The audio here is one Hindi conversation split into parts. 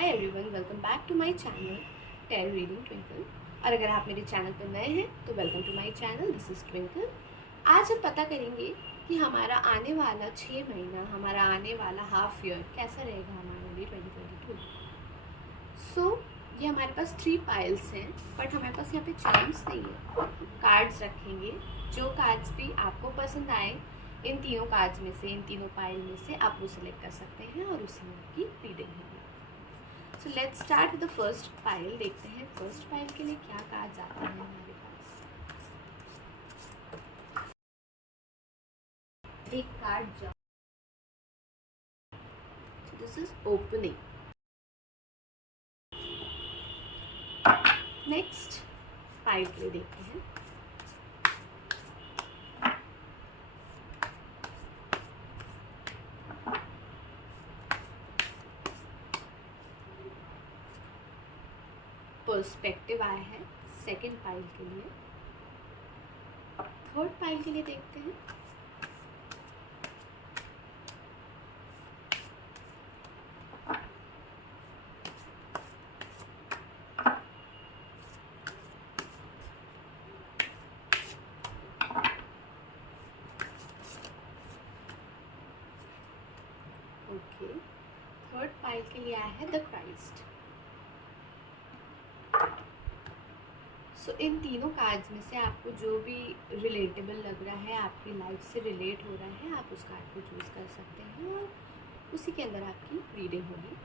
Hi everyone, welcome back to my channel tarot reading Twinkle. और अगर आप मेरे चैनल पर नए हैं तो welcome to my channel, this is Twinkle. आज हम पता करेंगे कि हमारा आने वाला 6 महीना, हमारा आने वाला हाफ ईयर कैसा रहेगा हमारे लिए 2022। ये हमारे पास 3 पाइल्स हैं, बट हमारे पास यहाँ पे चार्म्स नहीं है। कार्ड्स रखेंगे, जो कार्ड्स भी आपको पसंद आए इन तीनों कार्ड्स में से, इन तीनों पाइल में से आप वो सिलेक्ट कर सकते हैं और उसी में आपकी रीडिंग होगी। So let's start with the first pile. देखते हैं फर्स्ट पाइल के लिए क्या कार्ड्स आते हैं हमारे पास। एक कार्ड जा, so this is opening. Next pile के लिए देखते हैं। पर्सपेक्टिव आया है सेकेंड पाइल के लिए। थर्ड पाइल के लिए देखते हैं। ओके, थर्ड पाइल के लिए आया है द क्राइस्ट। सो इन तीनों कार्ड्स में से आपको जो भी रिलेटेबल लग रहा है, आपकी लाइफ से रिलेट हो रहा है, आप उस कार्ड को चूज़ कर सकते हैं और उसी के अंदर आपकी रीडिंग होगी।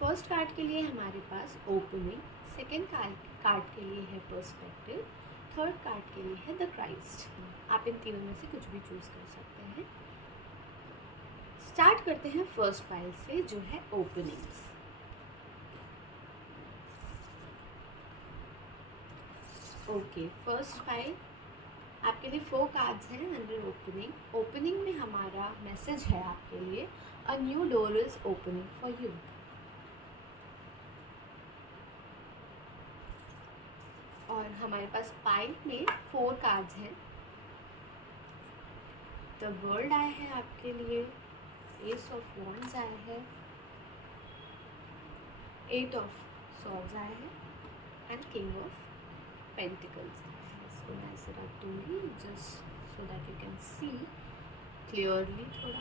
फर्स्ट कार्ड के लिए हमारे पास ओपनिंग, सेकेंड कार्ड के लिए है पर्सपेक्टिव, थर्ड कार्ड के लिए है द क्राइस्ट। आप इन तीनों में से कुछ भी चूज़ कर सकते हैं। स्टार्ट करते हैं फर्स्ट पाइल से, जो है ओपनिंग्स। ओके, फर्स्ट पाइल आपके लिए 4 कार्ड्स हैं अंडर ओपनिंग। ओपनिंग में हमारा मैसेज है आपके लिए, a new door is opening for you. और हमारे पास पाइल में 4 कार्ड्स हैं। द वर्ल्ड आया है आपके लिए, एस ऑफ वॉन्ड्स आया है, 8 ऑफ सॉर्ड्स आया है एंड किंग ऑफ पेंटिकल्स। इसको मैं ऐसे रख दूँगी just so that you can see clearly थोड़ा।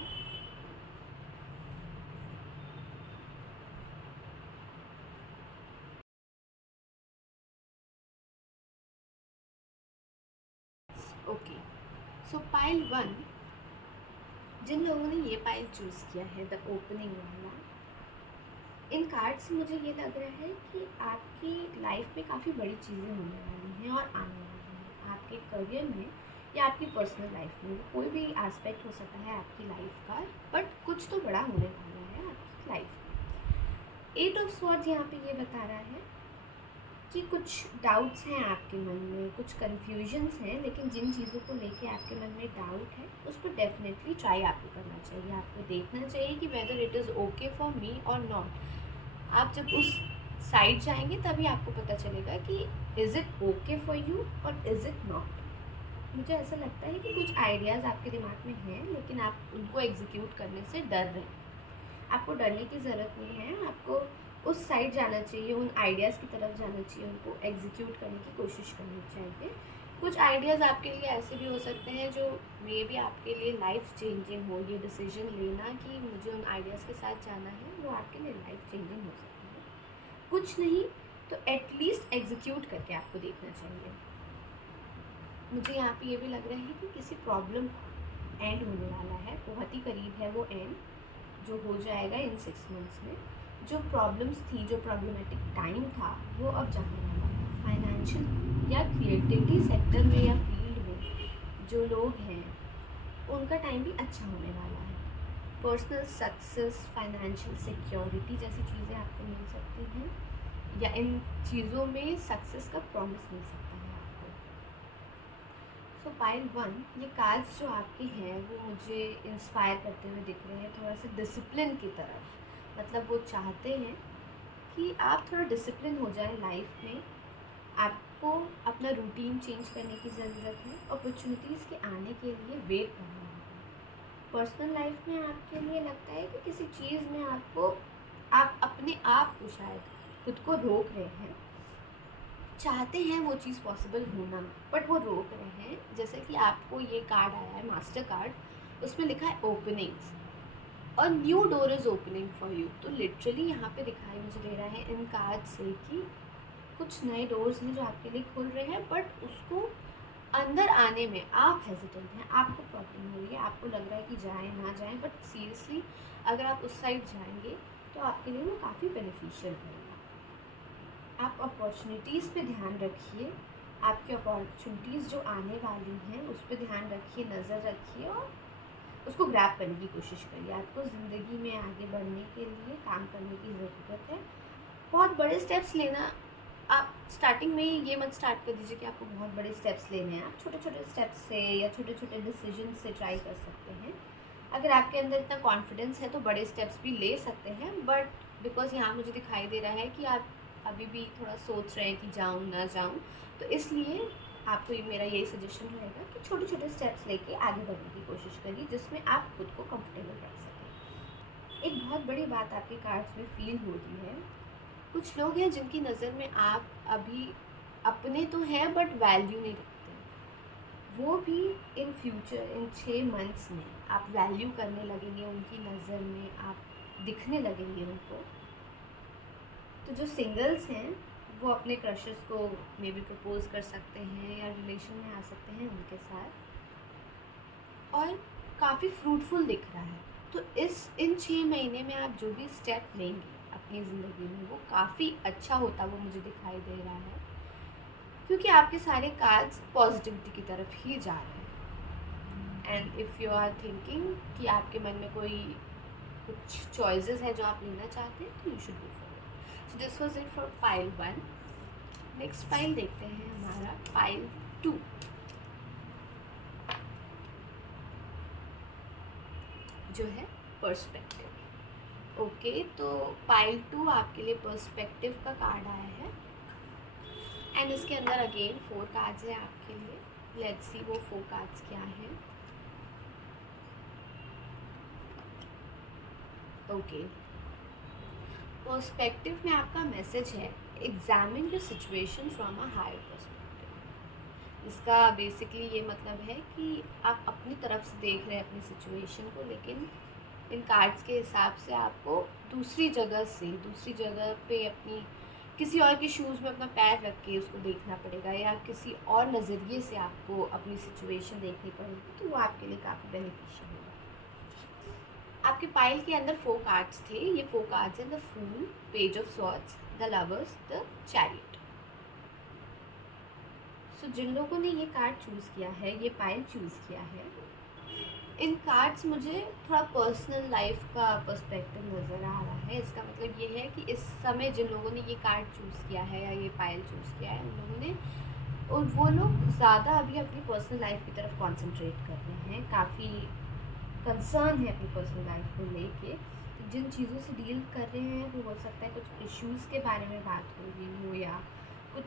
ओके, सो पाइल 1, जिन लोगों ने ये पाइल चूज़ किया है द ओपनिंग वाला, इन कार्ड से मुझे ये लग रहा है कि आपकी लाइफ में काफ़ी बड़ी चीज़ें होने वाली हैं और आने वाली हैं आपके करियर में या आपकी पर्सनल लाइफ में। कोई भी एस्पेक्ट हो सकता है आपकी लाइफ का, बट कुछ तो बड़ा होने वाला है आपकी लाइफ में। 8 ऑफ स्वॉर्ड्स यहाँ पे ये बता रहा है कि कुछ डाउट्स हैं आपके मन में, कुछ कन्फ्यूजन्स हैं, लेकिन जिन चीज़ों को लेके आपके मन में डाउट है उस पर डेफिनेटली ट्राई आपको करना चाहिए। आपको देखना चाहिए कि whether it is okay for me और नॉट। आप जब उस साइड जाएंगे तभी आपको पता चलेगा कि is it okay for you और इज़ इट नॉट। मुझे ऐसा लगता है कि कुछ आइडियाज़ आपके दिमाग में हैं, लेकिन आप उनको एग्जीक्यूट करने से डर रहे हैं। आपको डरने की ज़रूरत नहीं है, आपको उस साइड जाना चाहिए, उन आइडियाज़ की तरफ जाना चाहिए, उनको एग्जीक्यूट करने की कोशिश करनी चाहिए। कुछ आइडियाज़ आपके लिए ऐसे भी हो सकते हैं जो मे बी आपके लिए लाइफ चेंजिंग हो। ये डिसीजन लेना कि मुझे उन आइडियाज़ के साथ जाना है, वो आपके लिए लाइफ चेंजिंग हो सकती है। कुछ नहीं तो एटलीस्ट एग्जीक्यूट करके आपको देखना चाहिए। मुझे यहाँ पे ये भी लग रहा है कि किसी प्रॉब्लम एंड होने वाला है, बहुत ही करीब है वो एंड, जो हो जाएगा इन 6 मंथ्स में। जो प्रॉब्लम्स थी, जो प्रॉब्लमेटिक टाइम था, वो अब जाने वाला है। फाइनेंशियल या क्रिएटिविटी सेक्टर में या फील्ड में जो लोग हैं उनका टाइम भी अच्छा होने वाला है। पर्सनल सक्सेस, फाइनेंशियल सिक्योरिटी जैसी चीज़ें आपको मिल सकती हैं, या इन चीज़ों में सक्सेस का प्रॉमिस मिल सकता है आपको। सो पाइल 1, ये कार्ड्स जो आपके हैं वो मुझे इंस्पायर करते हुए दिख रहे हैं थोड़ा सा डिसिप्लिन की तरफ। मतलब वो चाहते हैं कि आप थोड़ा डिसिप्लिन हो जाए लाइफ में। आपको अपना रूटीन चेंज करने की ज़रूरत है, अपॉर्चुनिटीज़ के आने के लिए वेट करना होगा। पर्सनल लाइफ में आपके लिए लगता है कि किसी चीज़ में आपको आप अपने आप को शायद खुद को रोक रहे हैं, चाहते हैं वो चीज़ पॉसिबल होना, बट वो रोक रहे हैं। जैसे कि आपको ये कार्ड आया है मास्टर कार्ड, उसमें लिखा है ओपनिंग्स, और new door is opening for you. तो लिटरली यहाँ पे दिखाई मुझे दे रहा है इन कार्ड से कि कुछ नए डोर्स हैं जो आपके लिए खुल रहे हैं, बट उसको अंदर आने में आप हेजिटेंट हैं, आपको प्रॉब्लम हो रही है, आपको लग रहा है कि जाएं ना जाएं, बट सीरियसली अगर आप उस साइड जाएंगे तो आपके लिए वो काफ़ी बेनिफिशियल रहेगा। आप अपॉर्चुनिटीज़ पे ध्यान रखिए, आपकी अपॉर्चुनिटीज़ जो आने वाली हैं उस पर ध्यान रखिए, नज़र रखिए और उसको ग्रैब करने की कोशिश करिए। आपको ज़िंदगी में आगे बढ़ने के लिए काम करने की ज़रूरत है। बहुत बड़े स्टेप्स लेना, आप स्टार्टिंग में ये मत स्टार्ट कर दीजिए कि आपको बहुत बड़े स्टेप्स लेने हैं। आप छोटे छोटे स्टेप्स से या छोटे छोटे डिसीजन से ट्राई कर सकते हैं। अगर आपके अंदर इतना कॉन्फिडेंस है तो बड़े स्टेप्स भी ले सकते हैं, बट बिकॉज यहाँ मुझे दिखाई दे रहा है कि आप अभी भी थोड़ा सोच रहे हैं कि जाऊँ ना जाऊँ, तो इसलिए आपको ये मेरा यही सजेशन रहेगा कि छोटे छोटे स्टेप्स लेके आगे बढ़ने की कोशिश करिए जिसमें आप खुद को कंफर्टेबल रख सकें। एक बहुत बड़ी बात आपके कार्ड्स में फील हो रही है, कुछ लोग हैं जिनकी नज़र में आप अभी अपने तो हैं बट वैल्यू नहीं रखते, वो भी इन फ्यूचर इन 6 मंथ्स में आप वैल्यू करने लगेंगे, उनकी नज़र में आप दिखने लगेंगे उनको। तो जो सिंगल्स हैं वो अपने क्रशेस को मे बी प्रपोज कर सकते हैं या रिलेशन में आ सकते हैं उनके साथ, और काफ़ी फ्रूटफुल दिख रहा है। तो इन 6 महीने में आप जो भी स्टेप लेंगे अपनी ज़िंदगी में वो काफ़ी अच्छा होता वो मुझे दिखाई दे रहा है, क्योंकि आपके सारे कार्ड्स पॉजिटिविटी की तरफ ही जा रहे हैं। And if you are thinking कि आपके मन में कोई कुछ चॉइसेस है जो आप लेना चाहते हैं तो you should go for it. So this was it for pile 1। Next pile देखते हैं हमारा पाइल 2। जो है पर्सपेक्टिव। ओके, तो पाइल 2 आपके लिए पर्सपेक्टिव का कार्ड आया है, एंड इसके अंदर अगेन 4 कार्ड्स हैं आपके लिए। लेट्स सी वो 4 कार्ड्स क्या हैं। ओके, पर्सपेक्टिव में आपका मैसेज है examine your situation from a higher perspective. इसका बेसिकली ये मतलब है कि आप अपनी तरफ से देख रहे हैं अपनी सिचुएशन को, लेकिन इन कार्ड्स के हिसाब से आपको दूसरी जगह पे अपनी किसी और के शूज़ में अपना पैर रख के उसको देखना पड़ेगा, या किसी और नज़रिए से आपको अपनी सिचुएशन देखनी पड़ेगी, तो वो आपके लिए काफ़ी बेनिफिशियल होगा। आपके पाइल के अंदर 4 कार्ड्स थे। ये 4 कार्ड्स हैं the fool, page of swords, the lovers, the chariot. So जिन लोगों ने ये कार्ड चूज़ किया है, ये पाइल चूज़ किया है, इन कार्ड्स मुझे थोड़ा पर्सनल लाइफ का पर्सपेक्टिव नज़र आ रहा है। इसका मतलब ये है कि इस समय जिन लोगों ने ये कार्ड चूज़ किया है या ये पाइल चूज़ किया है, उन लोगों ने, और वो लोग ज़्यादा अभी अपनी पर्सनल लाइफ की तरफ कॉन्सेंट्रेट कर रहे हैं, काफ़ी कंसर्न है अपनी पर्सनल लाइफ को लेके। जिन चीज़ों से डील कर रहे हैं वो हो सकता है कुछ इश्यूज़ के बारे में बात हो रही हो, या कुछ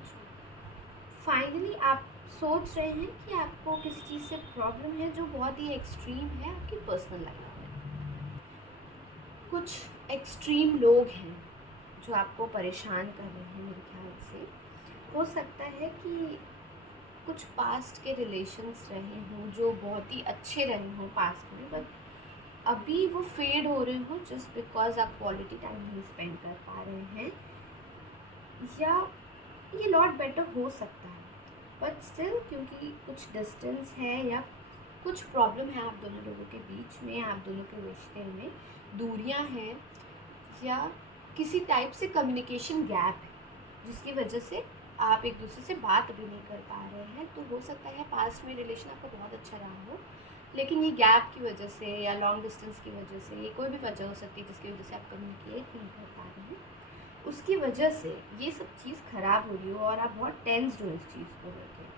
फाइनली आप सोच रहे हैं कि आपको किसी चीज़ से प्रॉब्लम है जो बहुत ही एक्सट्रीम है आपकी पर्सनल लाइफ में। कुछ एक्सट्रीम लोग हैं जो आपको परेशान कर रहे हैं मेरे ख्याल से। हो सकता है कि कुछ पास्ट के रिलेशंस रहे हों जो बहुत ही अच्छे रहे हों पास्ट में, बट अभी वो फेड हो रहे हों जस्ट बिकॉज आप क्वालिटी टाइम नहीं स्पेंड कर पा रहे हैं, या ये लॉट बेटर हो सकता है, बट स्टिल क्योंकि कुछ डिस्टेंस है या कुछ प्रॉब्लम है आप दोनों लोगों के बीच में, आप दोनों के रिश्ते में दूरियां हैं, या किसी टाइप से कम्युनिकेशन गैप है जिसकी वजह से आप एक दूसरे से बात अभी नहीं कर पा रहे हैं। तो हो सकता है पास्ट में रिलेशन आपका बहुत अच्छा रहा हो, लेकिन ये गैप की वजह से या लॉन्ग डिस्टेंस की वजह से, ये कोई भी वजह हो सकती है जिसकी वजह से आप कम्युनिकेट नहीं कर पा रहे हैं, उसकी वजह से ये सब चीज़ ख़राब हो रही हो और आप बहुत टेंस्ड हो इस चीज़ को लेकर।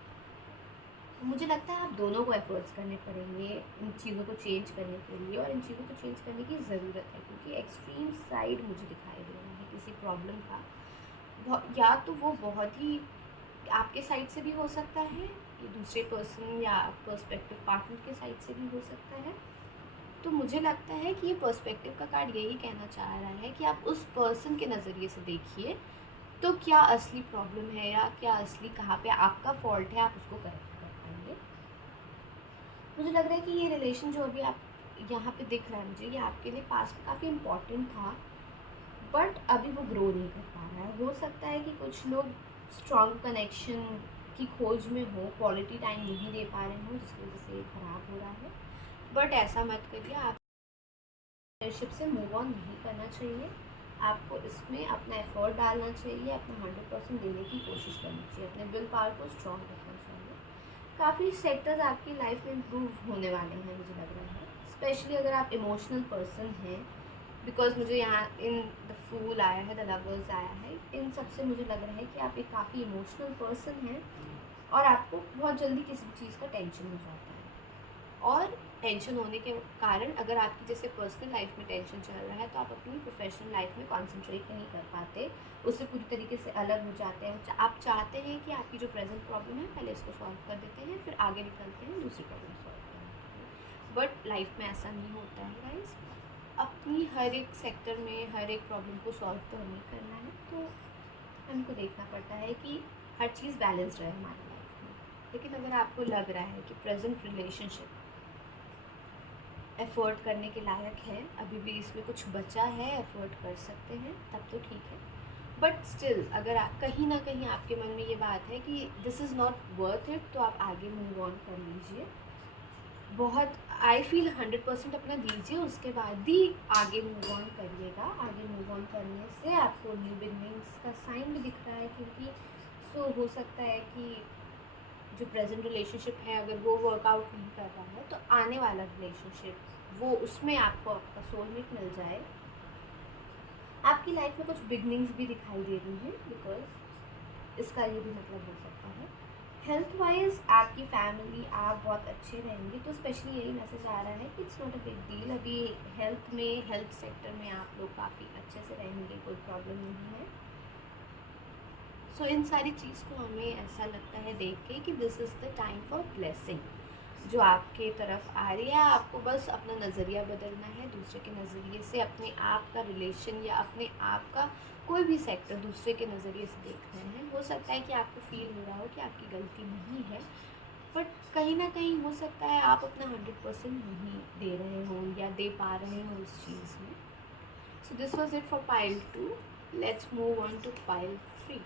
तो मुझे लगता है आप दोनों को एफर्ट्स करने पड़ेंगे इन चीज़ों को चेंज करने के लिए, और इन चीज़ों को चेंज करने की ज़रूरत है, क्योंकि एक्सट्रीम साइड मुझे दिखाई दे रहा है किसी प्रॉब्लम का। या तो वो बहुत ही आपके साइड से भी हो सकता है, कि दूसरे पर्सन या पर्सपेक्टिव पार्टनर के साइड से भी हो सकता है। तो मुझे लगता है कि ये पर्सपेक्टिव का कार्ड यही कहना चाह रहा है कि आप उस पर्सन के नज़रिए से देखिए, तो क्या असली प्रॉब्लम है या क्या असली कहाँ पे आपका फॉल्ट है, आप उसको करेक्ट कर पाएंगे। मुझे लग रहा है कि ये रिलेशन जो अभी आप यहाँ पे दिख रहा है मुझे, ये आपके लिए पास्ट में काफ़ी इम्पॉर्टेंट था, बट अभी वो ग्रो नहीं कर पा रहा है। हो सकता है कि कुछ लोग स्ट्रॉन्ग कनेक्शन की खोज में हो, क्वालिटी टाइम नहीं दे पा रहे हों, जिसकी वजह से ये ख़राब हो रहा है। बट ऐसा मत करिए, आप रिलेशनशिप से मूव ऑन नहीं करना चाहिए। आपको इसमें अपना एफर्ट डालना चाहिए, अपना 100% देने की कोशिश करनी चाहिए, अपने विल पावर को स्ट्रॉन्ग रखना चाहिए। काफ़ी सेक्टर्स आपकी लाइफ में इम्प्रूव होने वाले हैं मुझे लग रहा है, स्पेशली अगर आप इमोशनल पर्सन हैं, बिकॉज मुझे यहाँ इन द फूल आया है, द लवर्स आया है, इन सब से मुझे लग रहा है कि आप एक काफ़ी इमोशनल पर्सन हैं और आपको बहुत जल्दी किसी भी चीज़ का टेंशन हो जाता है। और टेंशन होने के कारण अगर आपकी जैसे पर्सनल लाइफ में टेंशन चल रहा है, तो आप अपनी प्रोफेशनल लाइफ में कॉन्सेंट्रेट नहीं कर पाते, उससे पूरी तरीके से अलग हो जाते हैं। आप चाहते हैं कि आपकी जो प्रेजेंट प्रॉब्लम है पहले इसको सॉल्व कर देते हैं, फिर आगे निकलते हैं दूसरी प्रॉब्लम सॉल्व करते हैं। बट लाइफ में ऐसा नहीं होता है गाइस। अपनी हर एक सेक्टर में हर एक प्रॉब्लम को सॉल्व तो हमें करना है, तो हमको देखना पड़ता है कि हर चीज़ बैलेंस रहे हमारी लाइफ में। लेकिन अगर आपको लग रहा है कि प्रेजेंट रिलेशनशिप एफ़र्ट करने के लायक है, अभी भी इसमें कुछ बचा है, एफ़र्ट कर सकते हैं, तब तो ठीक है। बट स्टिल अगर आप कहीं ना कहीं आपके मन में ये बात है कि this is not worth it, तो आप आगे मूव ऑन कर लीजिए। बहुत आई फील 100% अपना दीजिए, उसके बाद ही आगे मूव ऑन करिएगा। आगे मूव ऑन करने से आपको न्यू बिगनिंग्स का साइन भी दिख रहा है, क्योंकि सो हो सकता है कि जो प्रेजेंट रिलेशनशिप है अगर वो वर्कआउट नहीं कर रहा है, तो आने वाला रिलेशनशिप वो उसमें आपको आपका सोलमेट मिल जाए। आपकी लाइफ में कुछ बिगनिंग्स भी दिखाई दे रही हैं, बिकॉज इसका ये भी मतलब हो सकता है हेल्थ वाइज आपकी फैमिली आप बहुत अच्छे रहेंगे, तो स्पेशली यही मैसेज आ रहा है कि it's not a big deal. अभी हेल्थ में हेल्थ सेक्टर में आप लोग काफ़ी अच्छे से रहेंगे, कोई प्रॉब्लम नहीं है। सो इन सारी चीज़ को हमें ऐसा लगता है देख के कि this is the time for blessing जो आपके तरफ आ रही है। आपको बस अपना नज़रिया बदलना है, दूसरे के नज़रिए से अपने आप का रिलेशन या अपने आप का कोई भी सेक्टर दूसरे के नज़रिए से देख रहे हैं। हो सकता है कि आपको फील हो रहा हो कि आपकी गलती नहीं है, बट कहीं ना कहीं हो सकता है आप अपना 100% नहीं दे रहे हो या दे पा रहे हो उस चीज़ में। So this was it for pile 2। Let's move on to pile 3।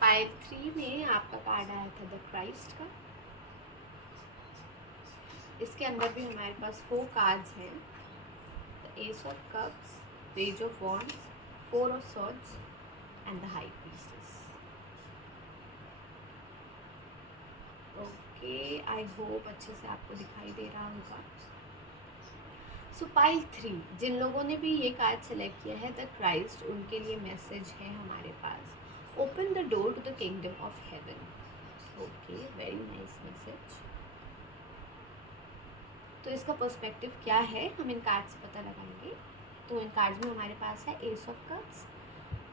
Pile 3 में आपका कार्ड आया था द क्राइस्ट का। इसके अंदर भी हमारे पास 4 कार्ड्स हैं, the S of cups, page of wands, 4 of swords and the high priestess. Okay, I hope अच्छे से आपको दिखाई दे रहा होगा। सो पाइल 3, जिन लोगों ने भी ये कार्ड सेलेक्ट किया है द क्राइस्ट, उनके लिए मैसेज है हमारे पास, open the door to the kingdom of heaven. Okay, very nice message. तो इसका पर्सपेक्टिव क्या है हम इन कार्ड से पता लगाएंगे। तो इन कार्ड्स में हमारे पास है S of cups,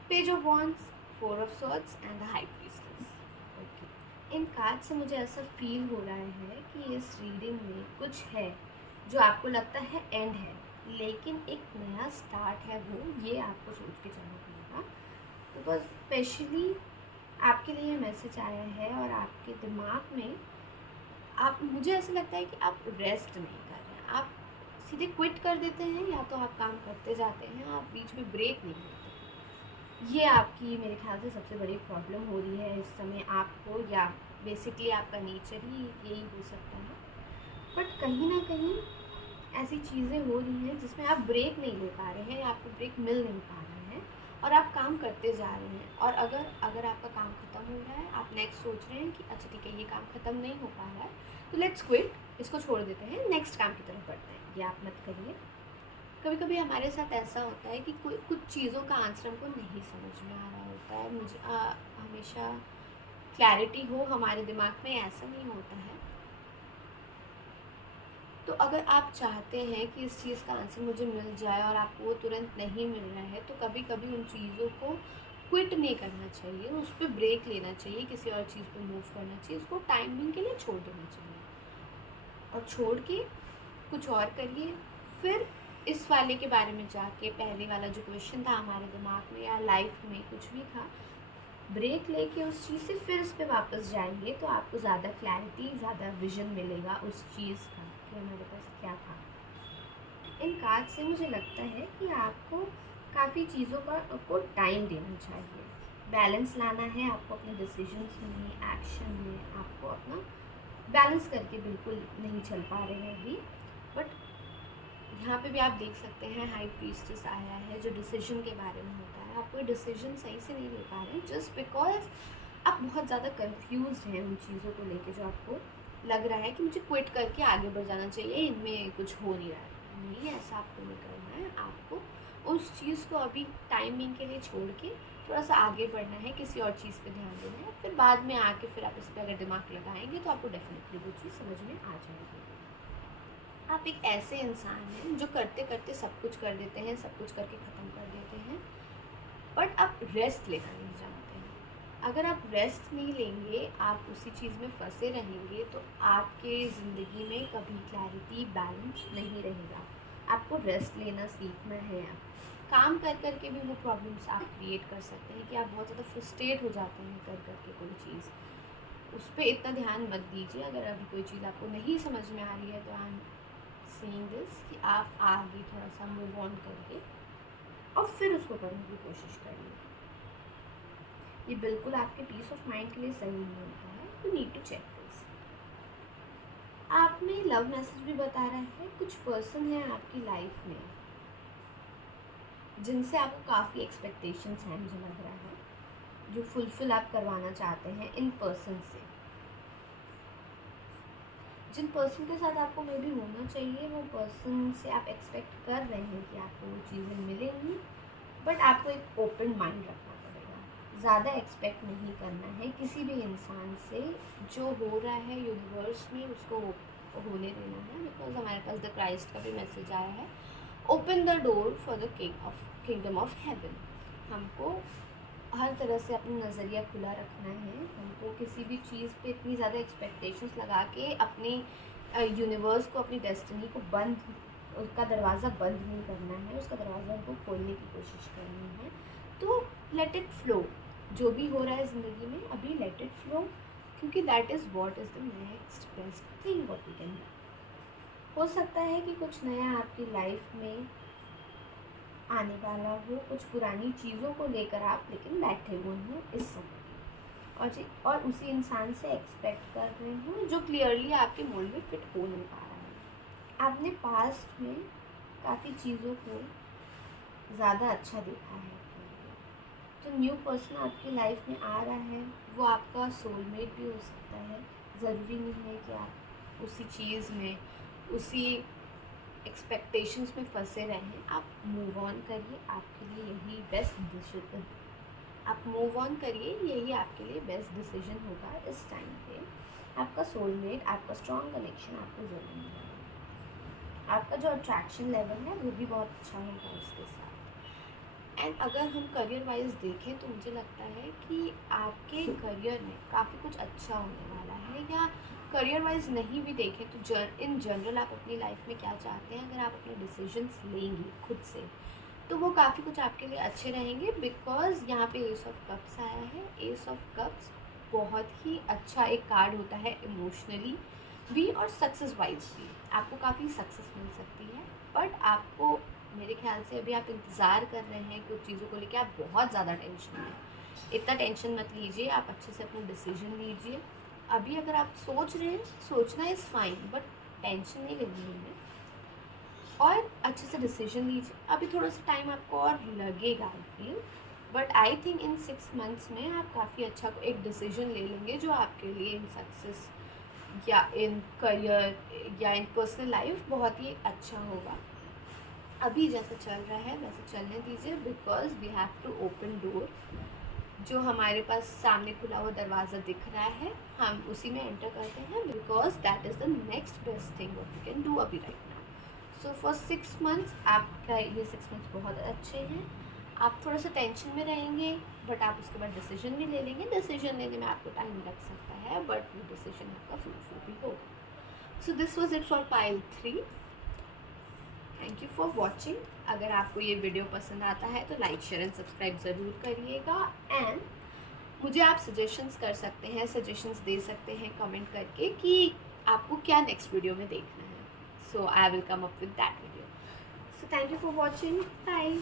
page of wands, 4 of swords and the high priestess. Okay, in card से मुझे ऐसा फील हो रहा है कि इस रीडिंग में कुछ है जो आपको लगता है एंड है, लेकिन एक नया स्टार्ट है, वो ये आपको सोच के चलना पड़ेगा। बिकॉज स्पेशली आपके लिए मैसेज आया है और आपके दिमाग में आप, मुझे ऐसा लगता है कि आप रेस्ट नहीं कर रहे हैं, आप सीधे क्विट कर देते हैं, या तो आप काम करते जाते हैं, आप बीच में ब्रेक नहीं लेते। ये आपकी मेरे ख्याल से सबसे बड़ी प्रॉब्लम हो रही है इस समय आपको, या बेसिकली आपका नेचर ही यही हो सकता है। बट कहीं ना कहीं ऐसी चीज़ें हो रही हैं जिसमें आप ब्रेक नहीं ले पा रहे हैं, या आपको ब्रेक मिल नहीं पा रहा है, और आप काम करते जा रहे हैं। और अगर आपका काम ख़त्म हो रहा है, आप नेक्स्ट सोच रहे हैं कि अच्छा ठीक है ये काम ख़त्म नहीं हो पा रहा है, तो लेट्स क्विट, इसको छोड़ देते हैं, नेक्स्ट काम की तरफ बढ़ते हैं। ये आप मत करिए। कभी कभी हमारे साथ ऐसा होता है कि कोई कुछ चीज़ों का आंसर हमको नहीं समझ में आ रहा होता है। मुझे हमेशा क्लैरिटी हो हमारे दिमाग में, ऐसा नहीं होता है। तो अगर आप चाहते हैं कि इस चीज़ का आंसर मुझे मिल जाए और आपको वो तुरंत नहीं मिल रहा है, तो कभी कभी उन चीज़ों को क्विट नहीं करना चाहिए, उस पर ब्रेक लेना चाहिए, किसी और चीज़ पे मूव करना चाहिए, उसको टाइमिंग के लिए छोड़ देना चाहिए और छोड़ के कुछ और करिए। फिर इस वाले के बारे में जाके, पहले वाला जो क्वेश्चन था हमारे दिमाग में या लाइफ में कुछ भी था, ब्रेक लेके उस चीज़ से फिर उस पर वापस जाएंगे तो आपको ज़्यादा क्लैरिटी, ज़्यादा विजन मिलेगा उस चीज़ का कि हमारे पास क्या था। इन कार्ड से मुझे लगता है कि आपको काफ़ी चीज़ों का को टाइम देना चाहिए, बैलेंस लाना है आपको अपने डिसीजंस में, एक्शन में। आपको अपना बैलेंस करके बिल्कुल नहीं चल पा रहे हैं अभी। बट यहाँ पे भी आप देख सकते हैं हाई प्रीस्टेस आया है जो डिसीजन के बारे में होता है। आप कोई डिसीजन सही से नहीं ले पा रहे हैं जस्ट बिकॉज आप बहुत ज़्यादा कंफ्यूज हैं उन चीज़ों को लेके, जो आपको लग रहा है कि मुझे क्विट करके आगे बढ़ जाना चाहिए, इनमें कुछ हो नहीं रहा है। नहीं, ऐसा आपको नहीं करना है। आपको उस चीज़ को अभी टाइमिंग के लिए छोड़ के थोड़ा सा आगे बढ़ना है, किसी और चीज़ पे ध्यान देना है। फिर बाद में आके फिर आप इस पर अगर दिमाग लगाएंगे तो आपको डेफिनेटली वो चीज़ समझ में आ जाएगी। आप एक ऐसे इंसान हैं जो करते करते सब कुछ कर देते हैं, सब कुछ करके ख़त्म कर देते हैं, बट आप रेस्ट लेना नहीं जानते हैं। अगर आप रेस्ट नहीं लेंगे, आप उसी चीज़ में फंसे रहेंगे तो आपके ज़िंदगी में कभी क्लैरिटी, बैलेंस नहीं रहेगा। आपको रेस्ट लेना सीखना है। आप काम कर कर के भी वो प्रॉब्लम्स आप क्रिएट कर सकते हैं कि आप बहुत ज़्यादा फ्रस्ट्रेट हो जाते हैं कर कर के कोई चीज़। उस पर इतना ध्यान मत दीजिए। अगर अभी कोई चीज़ आपको नहीं समझ में आ रही है तो आई एम सेइंग दिस कि आप आगे थोड़ा सा मूव ऑन करिए और फिर उसको करने की कोशिश करिए। ये बिल्कुल आपके पीस ऑफ माइंड के लिए सही नहीं होता है। You need to check this. आप में लव मैसेज भी बता रहा है, कुछ पर्सन है आपकी लाइफ में जिनसे आपको काफ़ी एक्सपेक्टेशंस हैं, मुझे लग रहा है, जो फुलफिल आप करवाना चाहते हैं इन पर्सन से। जिन पर्सन के साथ आपको मे भी होना चाहिए, वो पर्सन से आप एक्सपेक्ट कर रहे हैं कि आपको वो चीज़ें मिलेंगी, बट आपको एक ओपन माइंड रखना पड़ेगा। ज़्यादा एक्सपेक्ट नहीं करना है किसी भी इंसान से। जो हो रहा है यूनिवर्स में उसको होने देना है, बिकॉज हमारे पास द क्राइस्ट का भी मैसेज आया है, open the door for the kingdom of haven. हमको हर तरह से अपना नज़रिया खुला रखना है। हमको किसी भी चीज़ पे इतनी ज़्यादा एक्सपेक्टेशंस लगा के अपने यूनिवर्स को, अपनी डेस्टिनी को बंद, उसका दरवाज़ा बंद नहीं करना है, उसका दरवाज़ा को खोलने की कोशिश करनी है। तो लेट इट फ्लो। जो भी हो रहा है ज़िंदगी में अभी लेट इट फ्लो, क्योंकि that is what is the next best thing what we can do. हो सकता है कि कुछ नया आपकी लाइफ में आने वाला हो, कुछ पुरानी चीज़ों को लेकर आप लेकिन बैठे हुए हों इस समय, और उसी इंसान से एक्सपेक्ट कर रहे हो जो क्लियरली आपके मोल्ड में फिट हो नहीं पा रहा है। आपने पास्ट में काफ़ी चीज़ों को ज़्यादा अच्छा देखा है आपके लिए। तो न्यू पर्सन आपकी लाइफ में आ रहा है, वो आपका सोलमेट भी हो सकता है। ज़रूरी नहीं है कि आप उसी चीज़ में, उसी एक्सपेक्टेशंस में फंसे रहें। आप मूव ऑन करिए, आपके लिए यही बेस्ट डिसीजन। आप मूव ऑन करिए, यही आपके लिए बेस्ट डिसीजन होगा इस टाइम पे। आपका सोलमेट, आपका स्ट्रॉन्ग कनेक्शन आपको ज़रूर मिलेगा। आपका जो अट्रैक्शन लेवल है वो भी बहुत अच्छा होगा उसके साथ। एंड अगर हम करियर वाइज देखें तो मुझे लगता है कि आपके करियर में काफ़ी कुछ अच्छा होने वाला है। या करियर वाइज नहीं भी देखें तो इन जनरल आप अपनी लाइफ में क्या चाहते हैं, अगर आप अपने डिसीजंस लेंगे खुद से तो वो काफ़ी कुछ आपके लिए अच्छे रहेंगे। बिकॉज यहाँ पे एस ऑफ कप्स आया है। एस ऑफ कप्स बहुत ही अच्छा एक कार्ड होता है इमोशनली भी और सक्सेस वाइज भी। आपको काफ़ी सक्सेस मिल सकती है, बट आपको, मेरे ख्याल से अभी आप इंतज़ार कर रहे हैं कुछ चीज़ों को लेकर, आप बहुत ज़्यादा टेंशन में। इतना टेंशन मत लीजिए, आप अच्छे से अपना डिसीजन लीजिए। अभी अगर आप सोच रहे हैं, सोचना इज़ फाइन, बट टेंशन नहीं लेनी है और अच्छे से डिसीजन लीजिए। अभी थोड़ा सा टाइम आपको और लगेगा I feel, but I think in 6 months में आप काफ़ी अच्छा एक डिसीजन ले लेंगे जो आपके लिए इन सक्सेस या इन करियर या इन पर्सनल लाइफ बहुत ही अच्छा होगा। अभी जैसा चल रहा है वैसे चलने दीजिए, because we have to open door. जो हमारे पास सामने खुला हुआ दरवाज़ा दिख रहा है, हम उसी में एंटर करते हैं, because that is the next best thing what we can do अभी right now. So for 6 months आपका ये 6 मंथ्स बहुत अच्छे हैं। आप थोड़ा सा टेंशन में रहेंगे, बट आप उसके बाद डिसीजन भी ले लेंगे। डिसीजन लेने में आपको टाइम लग सकता है, बट वो डिसीजन आपका फ्रूटफुल भी होगा। सो this was it for pile 3। Thank you for watching. अगर आपको ये वीडियो पसंद आता है तो लाइक शेयर एंड सब्सक्राइब ज़रूर करिएगा। एंड मुझे आप सजेशंस कर सकते हैं, सजेशंस दे सकते हैं कमेंट करके कि आपको क्या नेक्स्ट वीडियो में देखना है। So I will come up with that video. So thank you for watching. Bye.